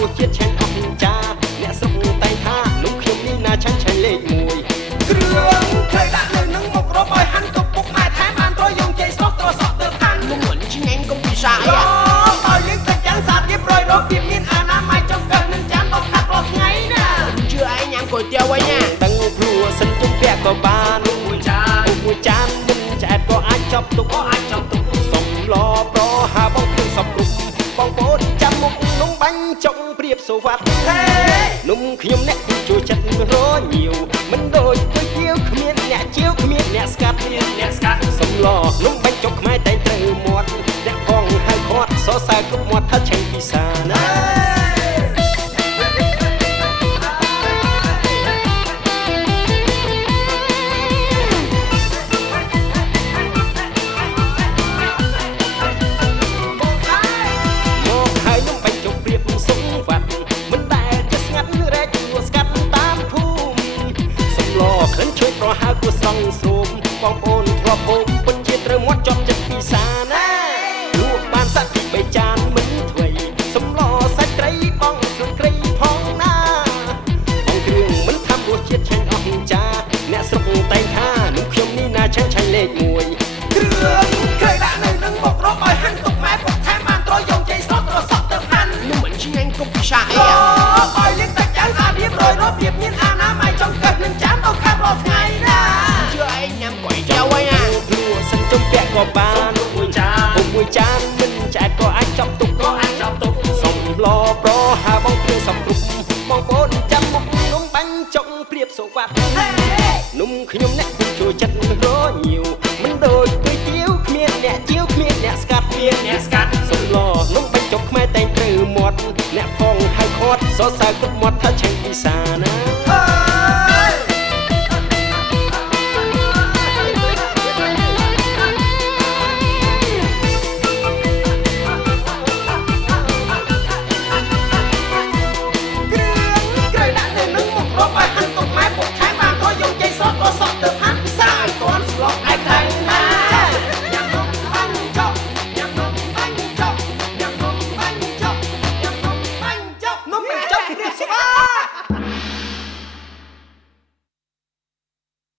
ពោះជាតិឆាញ់អស់ចាអ្នកស្រុកតែងថាលោកខ្ញុំនេះណាឆាញ់ឆាញ់លេខ1គ្រឿងឃើញដាក់នៅនឹងមុខរបឲ្យហាន់ទុកពុកម៉ែថែមបានត្រយងជ័យស្រស់ត្រសក់ទៅខាងនោះមិនឆ្ងាញ់កុំពិសាអីឲ្យយើងតែចាំសារៀបរយរកពីមានអាណាម័យចង់កើនឹងចាំដល់ខាត់រាល់ថ្ងៃណាជឿឯងញ៉ាំก๋วยเตี๋ยวវិញណាដឹងព្រោះសិនជុំពាក់ក៏បានមួយចានមិនឆ្អែតក៏អាចចប់ទុកសំឡប្រហាបងគ្រឿងសពគ្រប់បងប្អូនចាំមុខនំបាញ់ចុងព្រៀបសុវត្ថិនំខ្ញុំអ្នកជួយចិត្តរញៀវមិនដូចก๋วยเตี๋ยวគ្មានអ្នកជាវគ្មានអ្នកស្កាត់សំឡនំបាញ់ចុកខ្មែរតែត្រូវមាត់អ្នកផងហៅខាត់សរសើរគ្រប់មាត់ថាឆេងពិសាណាឃើញជួយប្រហៅគួរសងស្រូបបងប្អូនធ្លាប់ហូបពិតជាត្រូវមាត់ជាប់ចិត្តពិសាណាលក់បានសាក់ពី3ចានមិនធ្វេសម្លសាច់ត្រីបងស្លឹកគ្រៃផងណាបងគ្រឿងមិនថារសជាតិឆាញ់អស់ចាអ្នកស្រុកតែងថានំខ្ញុំនេះណាឆាញ់លេខ1គ្រឿងឃើញដាក់នៅនឹងមុខរបឲ្យហាន់ទុកម៉ែពុកថែមបានត្រយងជ័យស្រស់ត្រសក់ទៅហាន់នោះមិនឆ្ងាញ់កុំពិសាអីឲ្យលេងតែចាំអារៀបរយរបៀបមានអាណាម័យចង់កើតនឹងចាំដល់ខាត់រាល់ថ្ងៃណាជឿឯងញ៉ាំก๋วยเตี๋ยวវិញណាព្រោះសិនជុំពាក់ក៏បានមួយចានមិនឆ្អែតក៏អាចចប់ទុកសំឡប្រហាបងគ្រឿងសពគ្រប់បងប្អូនចាំមុខនំបាញ់ចុងព្រៀបសុវត្ថិនំខ្ញុំអ្នកជួយចិត្តរញៀវមិនដូចก๋วยเตี๋ยวគ្មានអ្នកជាវគ្មានអ្នកស្កាត់សំឡនំបាញ់ចុកខ្មែរតែងត្រូវមាត់អ្នកផងហៅខាត់សរសើរ